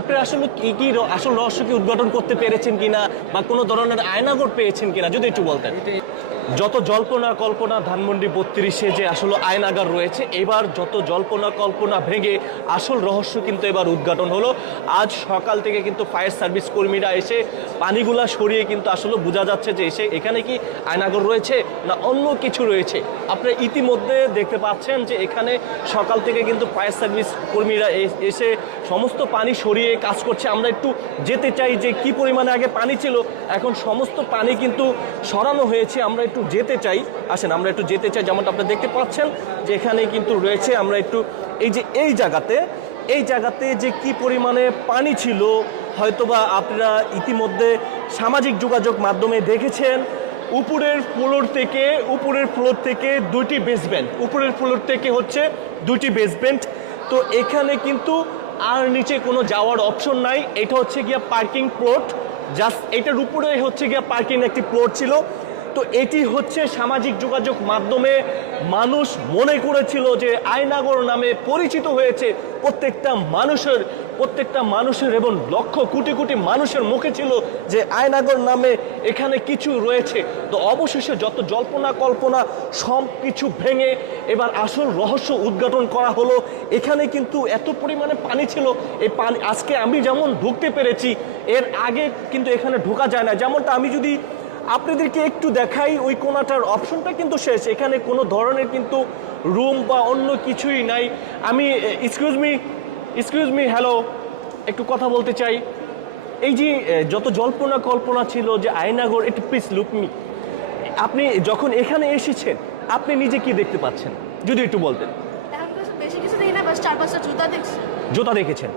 আপনি আসলে কি আসল রহস্য কি উদ্ঘাটন করতে পেরেছেন কিনা বা কোনো ধরনের আয়নাঘর পেয়েছেন কিনা যদি একটু বলতেন। যত জল্পনা কল্পনা ধানমন্ডি 32-এ যে আসলে আয়নাগার রয়েছে, এবার যত জল্পনা কল্পনা ভেঙে আসল রহস্য কিন্তু এবার উদ্ঘাটন হলো। আজ সকাল থেকে কিন্তু ফায়ার সার্ভিস কর্মীরা এসে পানিগুলা সরিয়ে কিন্তু আসলে বোঝা যাচ্ছে যে এখানে কি আয়নাঘর রয়েছে না অন্য কিছু রয়েছে। আপনারা ইতিমধ্যে দেখতে পাচ্ছেন যে এখানে সকাল থেকে কিন্তু ফায়ার সার্ভিস কর্মীরা এসে সমস্ত পানি সরিয়ে কাজ করছে। আমরা একটু যেতে চাই যে কি পরিমাণে আগে পানি ছিল, এখন সমস্ত পানি কিন্তু সরানো হয়েছে। আমরা একটু যেতে চাই, আসেন আমরা একটু যেতে চাই। যেমনটা আপনারা দেখতে পাচ্ছেন যে এখানে কিন্তু রয়েছে, আমরা একটু এই জায়গাতে যে কি পরিমাণে পানি ছিল হয়তোবা আপনারা ইতিমধ্যে সামাজিক যোগাযোগ মাধ্যমে দেখেছেন। উপরের ফ্লোর থেকে দুটি বেসমেন্ট, উপরের ফ্লোর থেকে হচ্ছে দুটি বেসমেন্ট। তো এখানে কিন্তু আর নিচে কোনো যাওয়ার অপশন নাই। এটা হচ্ছে গিয়া পার্কিং প্লট, জাস্ট এটার উপরে হচ্ছে গিয়া পার্কিং একটি প্লট ছিল। তো এটি হচ্ছে সামাজিক যোগাযোগ মাধ্যমে মানুষ মনে করেছিল যে আয়নাগর নামে পরিচিত হয়েছে প্রত্যেকটা মানুষের এবং লক্ষ কোটি কোটি মানুষের মুখে ছিল যে আয়নাগর নামে এখানে কিছু রয়েছে। তো অবশেষে যত জল্পনা কল্পনা সব কিছু ভেঙে এবার আসল রহস্য উদ্ঘাটন করা হলো। এখানে কিন্তু এত পরিমাণে পানি ছিল, এই পানি আজকে আমি যেমন ঢুকতে পেরেছি, এর আগে কিন্তু এখানে ঢোকা যায় না। যেমনটা আমি যদি আপনাদেরকে একটু দেখাই, ওই কোনাটার অপশনটা কিন্তু শেষ, এখানে কোনো ধরনের কিন্তু রুম বা অন্য কিছুই নাই। আমি এক্সকিউজ মি হ্যালো, একটু কথা বলতে চাই। এই যে যত জল্পনা কল্পনা ছিল যে আয়নাগর, একটু প্লিজ লুক মি, আপনি যখন এখানে এসেছেন আপনি নিজে কি দেখতে পাচ্ছেন যদি একটু বলতেন। বেশি কিছু দেখি না, বাস 4-5টা জুতা দেখছি। জুতা দেখেছেন,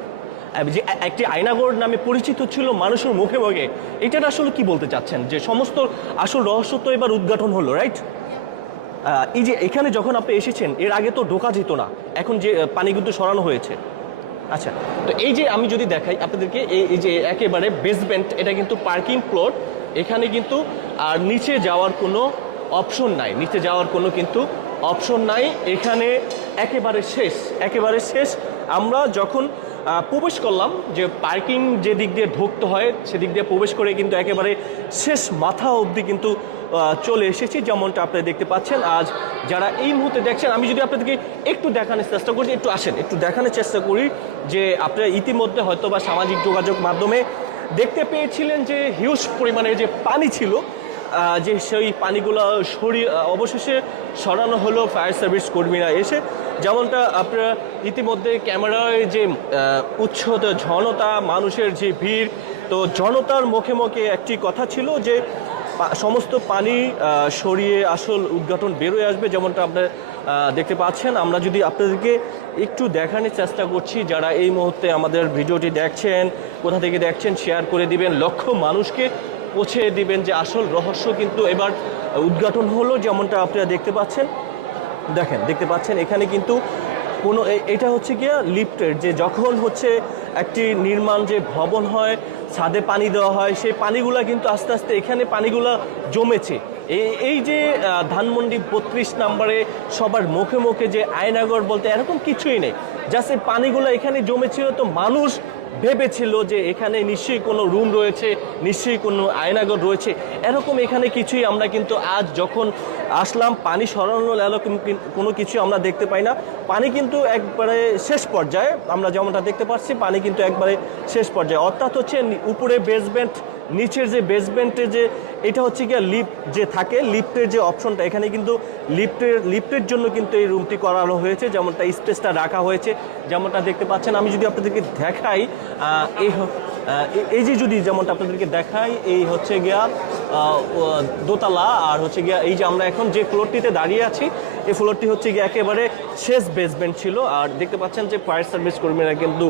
যে একটি আয়নাগর নামে পরিচিত ছিল মানুষের মুখে মুখে, এটার আসলে কি বলতে চাচ্ছেন যে সমস্ত আসল রহস্য তো এবার উদ্ঘাটন হলো, রাইট? এই যে এখানে যখন আপনি এসেছেন এর আগে তো ঢোকা যেত না, এখন যে পানি কিন্তু সরানো হয়েছে। আচ্ছা, তো এই যে আমি যদি দেখাই আপনাদেরকে, এই যে একেবারে বেসমেন্ট, এটা কিন্তু পার্কিং প্লট, এখানে কিন্তু আর নিচে যাওয়ার কোনো অপশন নাই, নিচে যাওয়ার কোনো কিন্তু অপশন নাই। এখানে একেবারে শেষ। আমরা যখন প্রবেশ করলাম, যে পার্কিং যে দিক দিয়ে ঢুকতে হয় সেদিক দিয়ে প্রবেশ করে কিন্তু একেবারে শেষ মাথা অবধি কিন্তু চলে এসেছি। যেমনটা আপনারা দেখতে পাচ্ছেন, আজ যারা এই মুহূর্তে দেখছেন, আমি যদি আপনাদেরকে একটু দেখানোর চেষ্টা করি, একটু আসেন, একটু দেখানোর চেষ্টা করি যে আপনারা ইতিমধ্যে হয়তো বা সামাজিক যোগাযোগ মাধ্যমে দেখতে পেয়েছিলেন যে হিউজ পরিমাণে যে পানি ছিল, যে সেই পানিগুলো অবশেষে সরানো হলো ফায়ার সার্ভিস কর্মীরা এসে। যেমনটা আপনারা ইতিমধ্যে ক্যামেরায় যে উচ্ছ্বত জনতা, মানুষের যে ভিড়, তো জনতার মুখে মুখে একটি কথা ছিল যে সমস্ত পানি সরিয়ে আসল উদ্ঘাটন বেরোয় আসবে। যেমনটা আপনারা দেখতে পাচ্ছেন, আমরা যদি আপনাদেরকে একটু দেখানোর চেষ্টা করছি, যারা এই মুহূর্তে আমাদের ভিডিওটি দেখছেন, কোথা থেকে দেখছেন শেয়ার করে দিবেন, লক্ষ মানুষকে পৌঁছে দিবেন যে আসল রহস্য কিন্তু এবার উদ্ঘাটন হলো। যেমনটা আপনারা দেখতে পাচ্ছেন এখানে কিন্তু কোনো, এটা হচ্ছে গিয়া লিফটের, যে যখন হচ্ছে একটি নির্মাণ যে ভবন হয়, ছাদে পানি দেওয়া হয়, সেই পানিগুলা কিন্তু আস্তে আস্তে এখানে পানিগুলা জমেছে। এই যে ধানমন্ডি 32 নম্বরে সবার মুখে মুখে যে আয়নাগর বলতে এরকম কিছুই নেই, জাস্ট এই পানিগুলো এখানে জমেছিল। তো মানুষ ভেবেছিল যে এখানে নিশ্চয়ই কোনো রুম রয়েছে, নিশ্চয়ই কোনো আয়নাগর রয়েছে, এরকম এখানে কিছুই আমরা কিন্তু আজ যখন আসলাম পানি সরানো এরকম কোনো কিছু আমরা দেখতে পাই না। পানি কিন্তু একবারে শেষ পর্যায়ে, আমরা যেমনটা দেখতে পাচ্ছি পানি কিন্তু একবারে শেষ পর্যায়ে, অর্থাৎ হচ্ছে উপরে বেসমেন্ট, নিচের যে বেসমেন্টে যে এটা হচ্ছে গিয়ে লিফট যে থাকে, লিফটের যে অপশনটা, এখানে কিন্তু লিফটের জন্য কিন্তু এই রুমটি করানো হয়েছে, যেমনটা স্পেসটা রাখা হয়েছে যেমনটা দেখতে পাচ্ছেন। আমি যদি আপনাদেরকে দেখাই, এই যে যদি যেমনটা আপনাদেরকে দেখাই, এই হচ্ছে গিয়া দোতলা, আর হচ্ছে গিয়া এই যে আমরা এখন যে ফ্লোরটিতে দাঁড়িয়ে আছি, এই ফ্লোরটি হচ্ছে গিয়ে একেবারে শেষ বেসমেন্ট ছিল। আর দেখতে পাচ্ছেন যে ফায়ার সার্ভিস কর্মীরা কিন্তু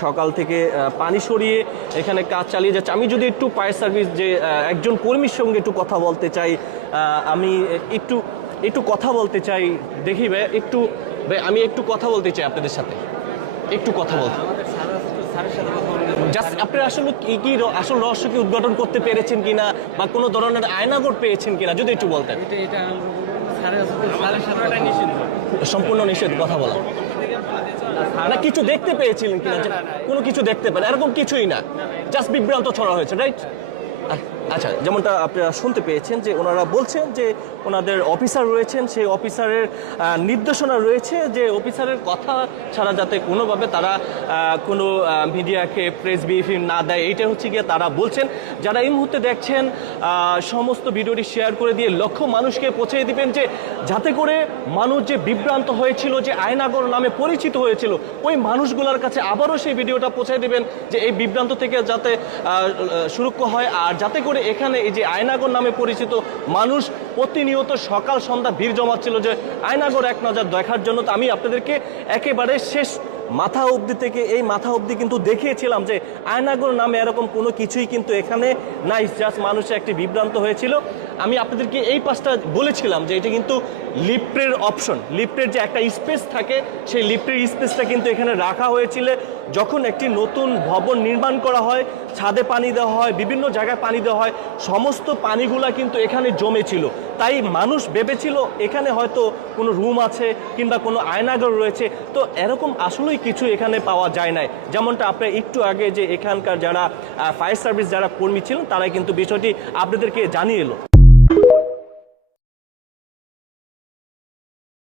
সকাল থেকে পানি সরিয়ে এখানে কাজ চালিয়ে যাচ্ছে। আমি যদি একটু ফায়ার সার্ভিস যে একজন কর্মীর সঙ্গে একটু কথা বলতে চাই, আমি একটু কথা বলতে চাই, দেখি ভাই আমি একটু কথা বলতে চাই আপনাদের সাথে, একটু কথা বলতে। জাস্ট আপনি আসলে কি আসল রহস্য কি উদ্ঘাটন করতে পেরেছেন কিনা বা কোনো ধরনের আয়নাঘর পেয়েছেন কিনা যদি একটু বলতেন। সম্পূর্ণ নিষেধ কথা বলা। না কিছু দেখতে পেয়েছিলেন কিনা যে কোনো কিছু দেখতে পেলেন এরকম কিছুই না, জাস্ট বিভ্রান্ত ছড়া হয়েছে, রাইট? আচ্ছা, যেমনটা আপনারা শুনতে পেয়েছেন যে ওনারা বলছেন যে ওনাদের অফিসার রয়েছেন, সেই অফিসারের নির্দেশনা রয়েছে যে অফিসারের কথা ছাড়া যাতে কোনোভাবে তারা কোনো মিডিয়াকে প্রেস ব্রিফিং না দেয়, এইটা হচ্ছে গিয়ে তারা বলছেন। যারা এই মুহূর্তে দেখছেন সমস্ত ভিডিওটি শেয়ার করে দিয়ে লক্ষ মানুষকে পৌঁছে দিবেন যে যাতে করে মানুষ যে বিভ্রান্ত হয়েছিল, যে আয়নাগর নামে পরিচিত হয়েছিল, ওই মানুষগুলোর কাছে আবারও সেই ভিডিওটা পৌঁছে দিবেন যে এই বিভ্রান্ত থেকে যাতে সুরক্ষা হয়, আর যাতে করে এখানে এই যে আয়নাগর নামে পরিচিত মানুষ প্রতিনিয়ত সকাল সন্ধ্যা ভিড় জমাচ্ছিল যে আয়নাগর এক নজর দেখার জন্য। তো আমি আপনাদেরকে একেবারে শেষ মাথা অবধি থেকে এই মাথা অবধি কিন্তু দেখিয়েছিলাম যে আয়নাগর নামে এরকম কোনো কিছুই কিন্তু এখানে নাই, জাস্ট মানুষের একটি বিভ্রান্ত হয়েছিল। আমি আপনাদেরকে এই পাশটা বলেছিলাম যে এটা কিন্তু লিফটের অপশন, লিফটের যে একটা স্পেস থাকে সেই লিফটের স্পেসটা কিন্তু এখানে রাখা হয়েছিল। যখন একটি নতুন ভবন নির্মাণ করা হয়, ছাদে পানি দেওয়া হয়, বিভিন্ন জায়গায় পানি দেওয়া হয়, সমস্ত পানিগুলা কিন্তু এখানে জমেছিল। তাই মানুষ ভেবেছিল এখানে হয়তো কোনো রুম আছে কিংবা কোনো আয়নাগর রয়েছে। তো এরকম আসলেই কিছু এখানে পাওয়া যায় নাই। যেমনটা আপনার একটু আগে যে এখানকার যারা ফায়ার সার্ভিস যারা কর্মী ছিলেন তারাই কিন্তু বিষয়টি আপনাদেরকে জানিয়ে এলো।